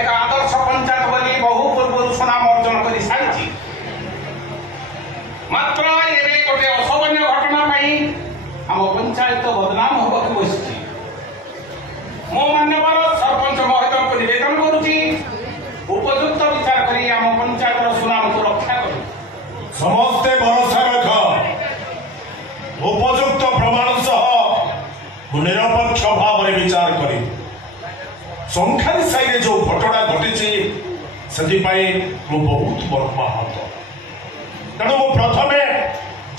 एक आदर्श पंचायत बोली बहु पूर्व सुनाम अर्जन कर सारी मात्र ये गोटे अशोभनीय घटना आम पंचायत बदनाम होगा बस मो मान्यवर सरपंच महोदय को निवेदन करुच्ची उपयुक्त विचार करी आम पंचायत सुनाम को रक्षा कर समस्ते भरोसा रख उपयुक्त प्रमाण सह निरपेक्ष भाव में विचार करी संखारी साई जो घटना घटी से बहुत मर्माहत तेणु मु प्रथमे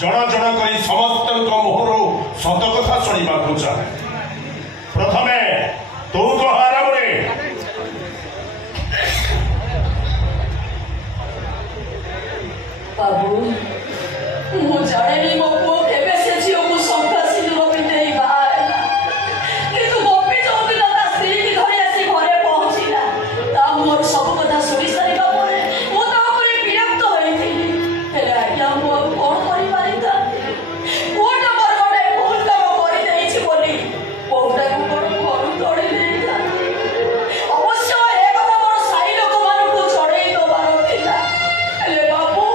जन जन कर समस्त मुहर सत कथा शुणा चाहे प्रथमे तू कह आरामरे बाबू मु जाने मो पुओ केबे से झियो को संख्या सिंदूर पिंधेई बाहर किंतु गोपी चौधरी ता स्त्री की घरे आसी घरे पहुंचीला ता मोर सब कथा सुनी सारिबा परे मु ता ऊपर विरक्त होइथिली हेले आज्ञा मु कोन करि पारिता कोटा मोर गडे भूल काम करि देइछि बोली बहुता को कोन तोड़ी देइता अवश्य ए कथा मोर साई लोक मान को छड़ेई दोबार थिला हेले बाबू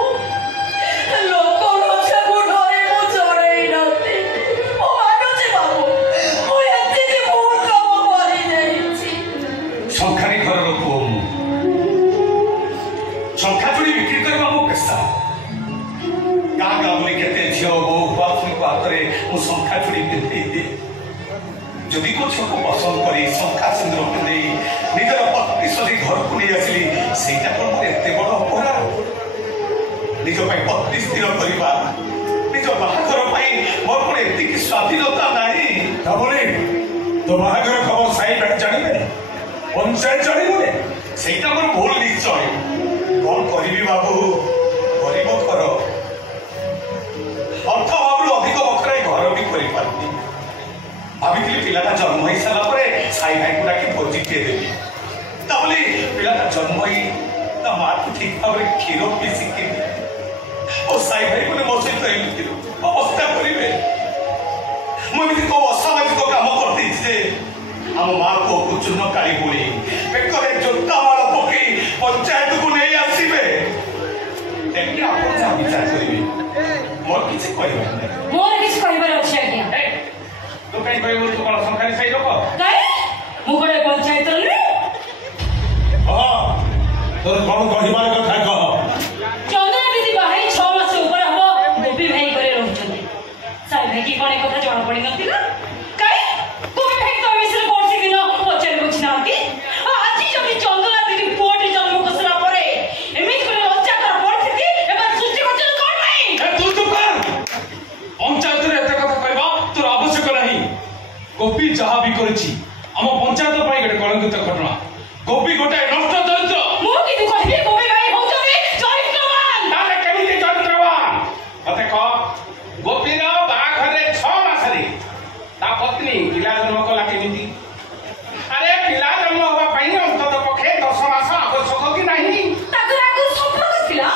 जदि कुछ को पसंद करी शंखा सिंदूर पिंधे निजर पत्नी सजी घर को नहीं आसिली सेटा कोन मोर एते बड़ अपराध निज पई पत्नी स्थिर करबा निज बाहागर पई मोर कोन एते की स्वाधीनता नाही तबले तो बाहागर खबर साई बैठ जानिबे पंचायत जानिबे सेटा मोर भूल निश्चय कोन करिबी बाबू गरीब कर अर्थ बाबू अधिक बखरे घर भी करि पारती भाभी पिलाटा जन्म हो सारा साई भाई को डाकी भोजी किए देवी तबले पिलाटा जन्म हो माँ को ठीक भाव में क्षीर पी शिखी और साई भाई को मो सहित अवस्था करेंगे मुझे कौ असामाजिक काम करते आम माँ को चूर्ण काढ़ी बोली बेकर जोता माड़ पकई पंचायत को नहीं आसवे आप विचार करेंगे मोर किसी कहबार तो कहीं कोई मुझे कौन संखारी सही लोग काहे मुगड़े पंचायत रे हां तोर कौन कहबार कथा कह चंद्रा दीदी भाई 6 मास ऊपर हम गोपी भाई करे रहउछन साई भाई की कोने कथा जण पड़ी नथिला काहे गोपी भाई तो विषय कोन से दिन पचर बुझनाती आज जब चंद्रा दीदी पोट जन्म कसला परे एमित कोने लज्जा कर पड़थि एबार सुची बचन कोन नहीं ए तू चुप कर पंचायत रे एते कथा कहबा तोर आवश्यक नहीं गोपी जहा भी करिछि हम पंचायत पई गटे कलंकित घटना गोपी गोटे नष्ट चरित्र मो कि तू कहबी गोपी भाई होउछबे चरित्रवान ताले केमिति चरित्रवान मते कह गोपी रा बाघरे 6 मास रे ता पत्नी पिला जन्म कला केमिति अरे पिला जन्म होबा पई अंतत पखे 10 मास आवश्यक कि नहीं ताकर आगु संपर्क थिला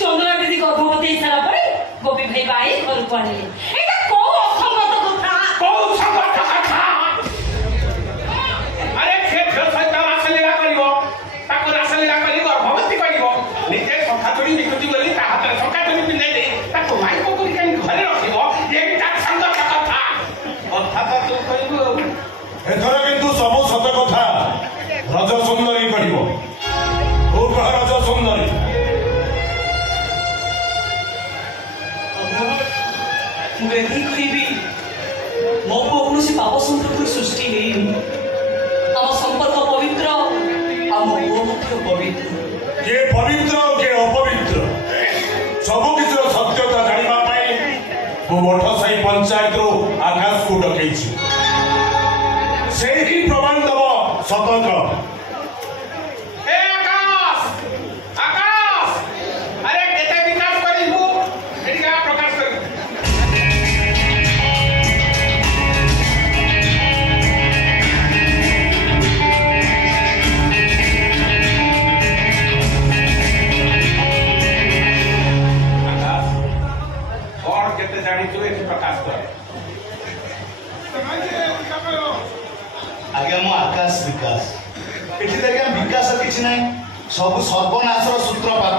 चंद्रा दीदी गर्भवती सारा परे गोपी भाई भाई घर को आनिले एटा को असंगत कथा को संगत कथा अरे खेत सहित रासलीला करिवो ताको रासलीला करी गर्भवती करिवो निजे संखा चोरी निकुति गली ता हाथ रे संखा चोरी पिंदे दे ताको माई को करी काई घरे रखिवो एकटा संगत कथा कथा तो तू कहिबो एथर किंतु सब सत कथा रज सुंदरी कहिबो ओ कह रज सुंदरी मुझे कहबी मो को कौन पाप संपर्क सृष्टि नहीं आम संपर्क पवित्र आम पुओ मुख्य पवित्र के पवित्र के अपवित्र सब किसी सत्यता जानिबा पई मो मठ साई पंचायत रो आकाश को डकैछि से ही प्रमाण दब सतक ए आकाश आकाश अरे केते विकास करिबू एडी का प्रकाश कर प्रकाश कर आगे मो आकाश विकास ବିକାଶ ଏଠି ଦେଖ ବିକାଶ କିଛି ନାହିଁ ସବୁ ସର୍ବନାଶର ସୂତ୍ରପାତ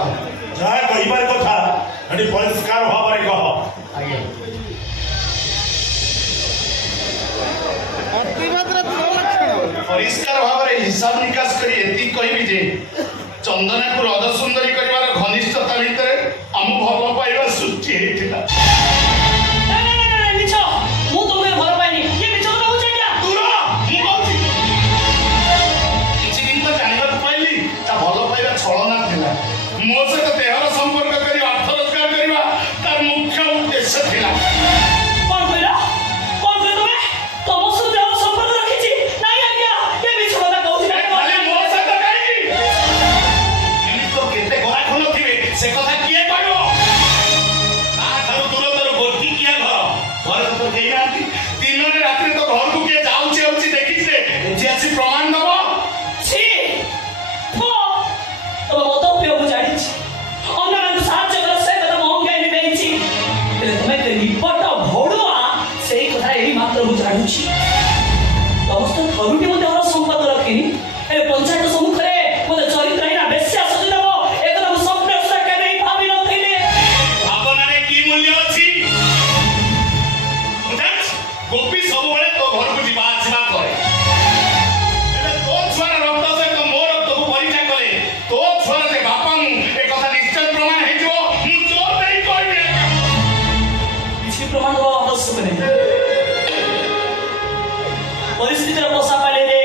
ଯାହା କହିବାର କଥା ଏଠି ପରିଷ୍କାର ଭାବରେ କହ। ଆଜ୍ଞା ପରିଷ୍କାର ଭାବରେ ହିସାବ ନିକାଶ କରି ଏତିକି କହିବି ଯେ ଚନ୍ଦନାକୁ ରଜ ସୁନ୍ଦରୀ କରିବାର ଘନିଷ୍ଠତା ଭିତରେ ଆମ ଭଲ ପାଇବା ସୃଷ୍ଟି ହେଇଥିଲା। ମିଛ ମୁଁ ତୁମେ ଭଲ ପାଇନି ଇଏ ମିଛ କଥା କହୁଛି ଆଜ୍ଞା। ଦୂର ମୁଁ କହୁଛି କିଛି ଦିନ ତ ଜାଣିବାକୁ ପାଇଲି ତା ଭଲ ପାଇବା ଛଳନା ଥିଲା। ମୋ ସହିତ ଦେହର ସମ୍ପର୍କ କରି ଅର୍ଥ ରୋଜଗାର କରିବା ତାର ମୁଖ୍ୟ ଉଦ୍ଦେଶ୍ୟ ଥିଲା। କଣ କହିଲ ତମେ ତମ ସହ ଦେହର ସମ୍ପର୍କ ରଖିଛି? ନାଇଁ ଆଜ୍ଞା ଇଏ ମିଛ କଥା କହୁଛି। ଖାଲି ମୋ ସହିତ କାହିଁକି ଏମିତି ତ କେତେ ଗରାଖ ନଥିବେ ସେ କଥା କିଏ କହିବ? ତାଠାରୁ ଦୂରତର ଗୋଟି କିଏ ଘର ତ କେହି ନାହାନ୍ତି। ଦିନରେ ରାତିରେ ତ ଘରକୁ କିଏ ଯାଉଛି ଆଉଛି ଦେଖିଛେ ଏଠି ଆସି ପ୍ରମାଣ ଦବ। ଛି ତମ ମଦ ପିଅକୁ ଜାଣିଛି ଅନ୍ୟମାନଙ୍କୁ ସାହାଯ୍ୟ କର ସେ କଥା ମୁଁ ଅଙ୍ଗାଇ ଦେଇଛି ହେଲେ ତମେ ଏତେ ନିପଟ ଭଡୁଆ ସେଇ କଥା ଏଇ ମାତ୍ର ମୁଁ ଜାଣୁଛି। ସମସ୍ତ ଥରୁଟି ମୁଁ ଦେହର ସମ୍ପର୍କ ରଖିନି ହେଲେ ପଞ୍ଚାୟତ ସମ୍ମୁଖରେ ମୋତେ ଚରିତ୍ରହୀନ ବେଶ୍ୟା ସଜି ଦେବ ଏ କଥା ମୁଁ ସ୍ୱପ୍ନ ସୁଦ୍ଧା କେବେ ଭାବି ନଥିଲି। ଭାବନାରେ କି ମୂଲ୍ୟ ଅଛି? ମୁଁ ଜାଣିଛି ଗୋପୀ ସବୁବେଳେ ତୋ ଘରକୁ ଯିବା ଆସିବା କରେ ହେଲେ ତୋ ଛୁଆର ରକ୍ତ ସହିତ ମୋ ରକ୍ତକୁ ପରୀକ୍ଷା କଲେ ତୋ ଛୁଆର ଯେ ବାପା ମୁଁ ଏ କଥା ନିଶ୍ଚୟ ପ୍ରମାଣ ହେଇଯିବ। ମୁଁ ଜୋର ଦେଇ କହିବି କିଛି ପ୍ରମାଣ ଦେବା ଆବଶ୍ୟକ ନାହିଁ। ପରିସ୍ଥିତିର ପୋଷା ପାଣିରେ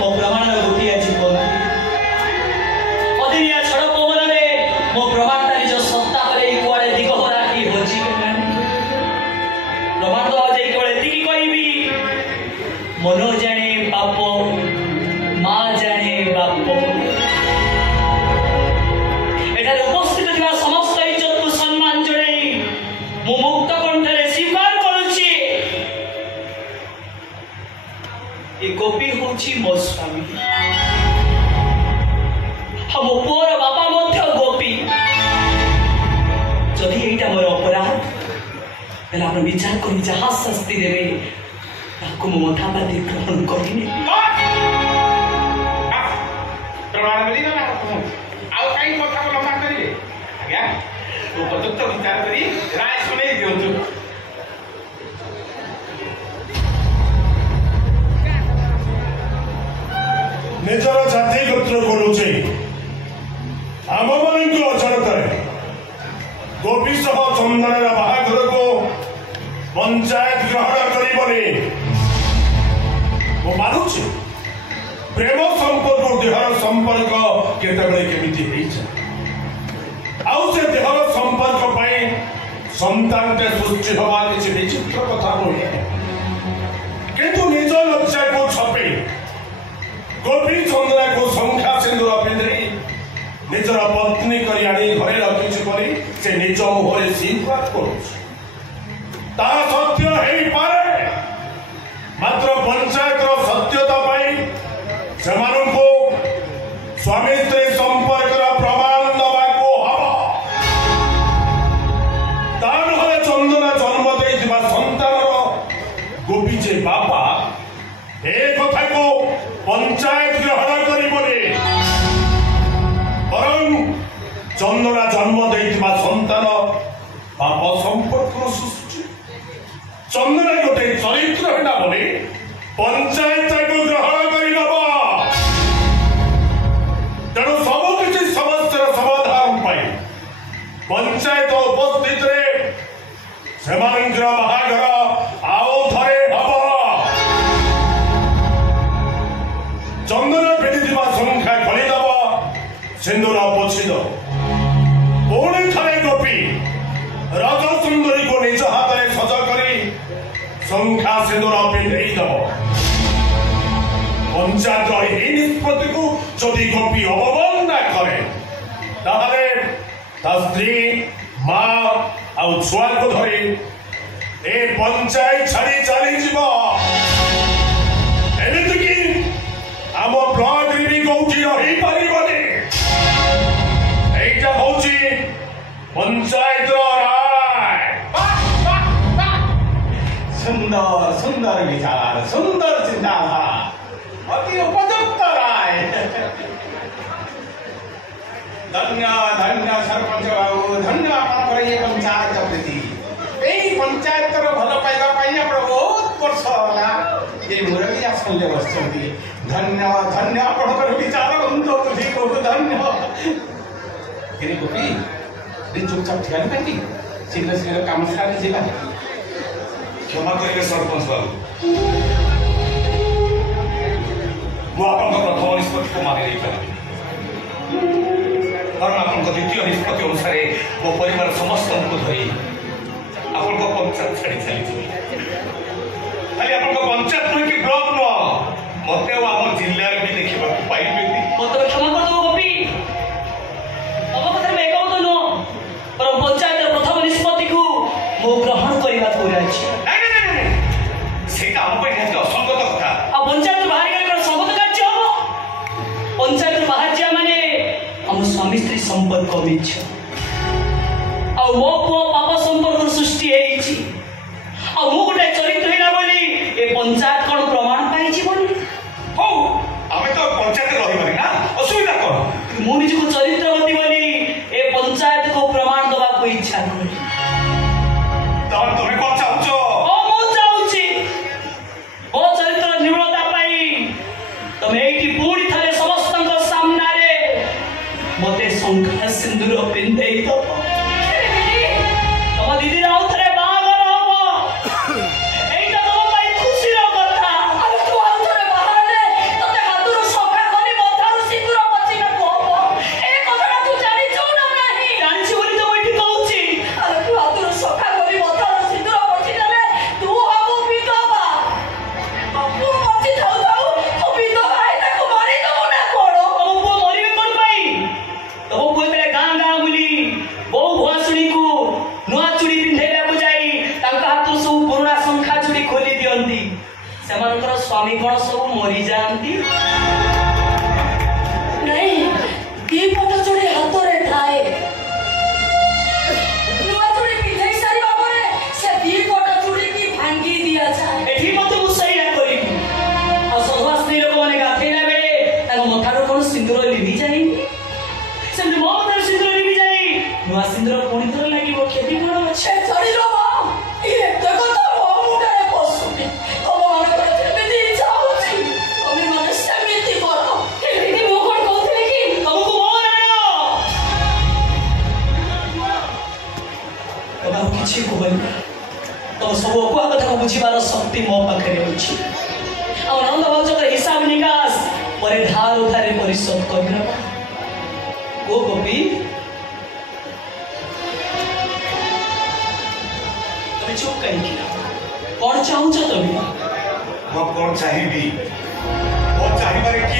ମୋ ପ୍ରମାଣର ଗୋଟିଏ ଜୀବନ ଅଦିନିଆ ଛଡ଼ ପବନରେ ମୋ ପ୍ରମାଣଟା ନିଜ ସତ୍ତା ହରେଇ କୁଆଡ଼େ ଦିଗହରା ହେଇ ହଜି ଗଲାଣି। ପ୍ରମାଣ ଦେବା ଯାଇ କେବଳ ଏତିକି କହିବି ମନ ଜାଣେ ବାପ ମା ଜାଣେ ବାପ। ଏଠାରେ ଉପସ୍ଥିତ ଥିବା ସମସ୍ତ ଇଜ୍ଜତକୁ ସମ୍ମାନ ଜଣାଇ ମୁଁ ମୁକ୍ତ କଣ୍ଠରେ ସ୍ୱୀକାର କରୁଛି ଏ ଗୋପୀ ହେଉଛି ମୋ ସ୍ୱାମୀ ଆଉ ମୋ ପୁଅର ବାପା ମଧ୍ୟ ଗୋପୀ। ଯଦି ଏଇଟା ମୋର ଅପରାଧ ହେଲେ ଆପଣ ବିଚାର କରି ଯାହା ଶାସ୍ତି ଦେବେ ତାକୁ ମୁଁ ମଥାପାତି ଗ୍ରହଣ କରିନି। ପ୍ରମାଣ ମିଳିଗଲା ଆଉ କାହିଁ କଥା ଲମ୍ବା କରିବେ? ଆଜ୍ଞା ଉପଯୁକ୍ତ ବିଚାର କରି ରାୟ ଶୁଣେଇ ଦିଅନ୍ତୁ। ନିଜର ଜାତି ଗୋତ୍ରକୁ ଲୁଚେଇ ଆମମାନଙ୍କ ଅଜାଣତରେ ଗୋପୀ ସହ ଚନ୍ଦନର ବାହାଘରକୁ ପଞ୍ଚାୟତ ଗ୍ରହଣ କରିବନି। ମୁଁ ମାନୁଛି ପ୍ରେମ ସମ୍ପର୍କ ଦେହର ସମ୍ପର୍କ କେତେବେଳେ କେମିତି ହେଇଯାଏ ଆଉ ସେ ଦେହର ସମ୍ପର୍କ ପାଇଁ ସନ୍ତାନଟେ ସୃଷ୍ଟି ହେବା କିଛି ବିଚିତ୍ର କଥା ନୁହେଁ। କିନ୍ତୁ ନିଜ ଲଜ୍ଜାକୁ ଛପେଇ ଗୋପୀ ଚନ୍ଦନାକୁ ଶଙ୍ଖା ସିନ୍ଦୁର ପିନ୍ଧି ନିଜର ପତ୍ନୀ କରି ଆଣି ଘରେ ରଖିଛି ବୋଲି ସେ ନିଜ ମୁହଁରେ ସ୍ୱୀକାର କରୁଛି। ତାର ସତ୍ୟ ହେଇପାରେ ମାତ୍ର ପଞ୍ଚାୟତର ସତ୍ୟତା ପାଇଁ ସେମାନଙ୍କୁ ସ୍ୱାମୀ ସ୍ତ୍ରୀ ସମ୍ପର୍କର ପ୍ରମାଣ ଦେବାକୁ ହବ। ତା ନହେଲେ ଚନ୍ଦନା ଜନ୍ମ ଦେଇଥିବା ସନ୍ତାନର ଗୋପୀ ଯେ ବାପା ଏ କଥାକୁ ପଞ୍ଚାୟତ ଗ୍ରହଣ କରିବନି ବରଂ ଚନ୍ଦନା ଜନ୍ମ ଦେଇଥିବା ସନ୍ତାନ ପାପ ସମ୍ପର୍କର ସୃଷ୍ଟି ଚନ୍ଦନା ଗୋଟେ ଚରିତ୍ର ହେଲା ବୋଲି ପଞ୍ଚାୟତକୁ ଗ୍ରହଣ କରିନେବ। ତେଣୁ ସବୁ କିଛି ସମସ୍ୟାର ସମାଧାନ ପାଇଁ ପଞ୍ଚାୟତ ଉପସ୍ଥିତିରେ ସେମାନଙ୍କର ବାହାଘର ଆଉ ଥରେ ହବ। ଚନ୍ଦନ ପିନ୍ଧିଥିବା ଶଙ୍ଖା ଖୋଲିଦେବ ସିନ୍ଦୁର ପୋଛିଦେବ। ପୁଣି ଥରେ ଗୋପୀ ରଜ ସୁନ୍ଦରୀକୁ ନିଜ ହାତରେ ସଜ କରି ଶଙ୍ଖା ସିନ୍ଦୁର ପିନ୍ଧେଇ ଦେବ। ପଞ୍ଚାୟତର ଏହି ନିଷ୍ପତ୍ତିକୁ ଯଦି ଗୋପୀ ଅବମାନନା କରେ ତାହେଲେ ତା ସ୍ତ୍ରୀ ମା ଆଉ ଛୁଆକୁ ଧରି ଏ ପଞ୍ଚାୟତ ଛାଡ଼ି ଚାଲିଯିବ। ଏମିତିକି ଆମ ବ୍ଲକରେ ବି କୋଉଠି ରହିପାରିବନି। এইটা হচ্ছে পঞ্চায়েত রায়। সুন্দর সুন্দর বিচার সুন্দর চিন্তাধারা অতি উপযুক্ত धन्य धन्य सरपंच बाबू धन्य आपणकर ये पंचायत प्रति यही पंचायत भल पाइबा बहुत वर्ष होला ये मुरली आसन बस धन्य धन्य आपणकर विचार बंद बुद्धि को धन्य गिरी गोपी चुपचाप ठिया कहीं शीघ्र शीघ्र काम सारी जीवा क्षमा करेंगे सरपंच बाबू प्रथम निष्पत्ति को मानि नहीं पारि कारण आप द्वितीय निष्पत्ति अनुसार मो परिवार समस्त को धरी आप पंचायत छाड़ी चली खाली आप पंचायत नुह कि ब्लॉक नुह मत आम जिले भी देखा पाइबे मतलब क्षमा कर दो गोपी तम कथा में एकमत नुह पर पंचायत प्रथम निष्पत्ति को मो ग्रहण करबा को अछि सेटा हम पे निहाती असंगत कथा आ पंचायत बाहर गले संगत कार्य हो पंचायत बाहर जा माने हम स्वामी स्त्री संपर्क बिछ आ मो पुओ पाप संपर्क सृष्टि हेछि आ मो गुटे चरित्र हिला बोली ए पंचायत कोन प्रमाण पाई जीवन हो हमें तो पंचायत रहिबानी ना असुविधा कोन मो निज को चरित्रवती बोली ए पंचायत को प्रमाण दबा को इच्छा करी तब तुम्हें कौन चाहछो शंखा सिंदूर पिंधे तो तम दीदी राउ थरे बागर हो एटा तो भाई खुशी रो कथा अरे तू आउ थरे बाहर ले तते हातुर शंखा खली मथार सिंदूर पछि न कहबो ए कथा तू जानि छु ना नाही जानि छु बोली तो बैठी कहूची अरे तू हातुर शंखा खली मथार सिंदूर पछि नले तू हबो विधवा तू पछि जाऊ जाऊ तू विधवा है ताको मारी दबो ना कोड़ो तम पुओ मरिबे कोन पाई तम पुओ बेले गां गां बुली बहु भुआसुणी को नुआ चूड़ी पिंधेला को जाई तांका हातु सब पुराना शंखा चूड़ी खोली दियंती सेमानकर स्वामी कोन सब मरि जांती नहीं दी पट चूड़ी हातरे थाए नुआ चूड़ी पिंधै सारी बाबरे से दी पट चूड़ी की भांगी दिया जाए एठी मते मुसैया करिबी आ सधवा स्त्री लोक माने गाथेला बेले ताको मथारो कोन सिंदूर लिभि जाई सेमते मो मथारो सिंदूर लिभि जाई नुआ सिंदूर कोणी थर लागिबो खेती कोन छे चढ़ी लो मां ये देखो तो मो मुंडे पसुनी तम माने करे जेमिति इच्छा होची तमे माने सेमिति करो एठी मो कोन कहथले कि तमको मोर आयो तबा किछि कहबे तो सब को कथा को बुझिबार शक्ति मो पाखरे अछि आ नंद भौजकर हिसाब निकास परे धार उधारे परिशोध करना ओ गोपी तमे चुप कहीं कौन चाहूच तुम मैं कौन चाहिए वो चाहिए कि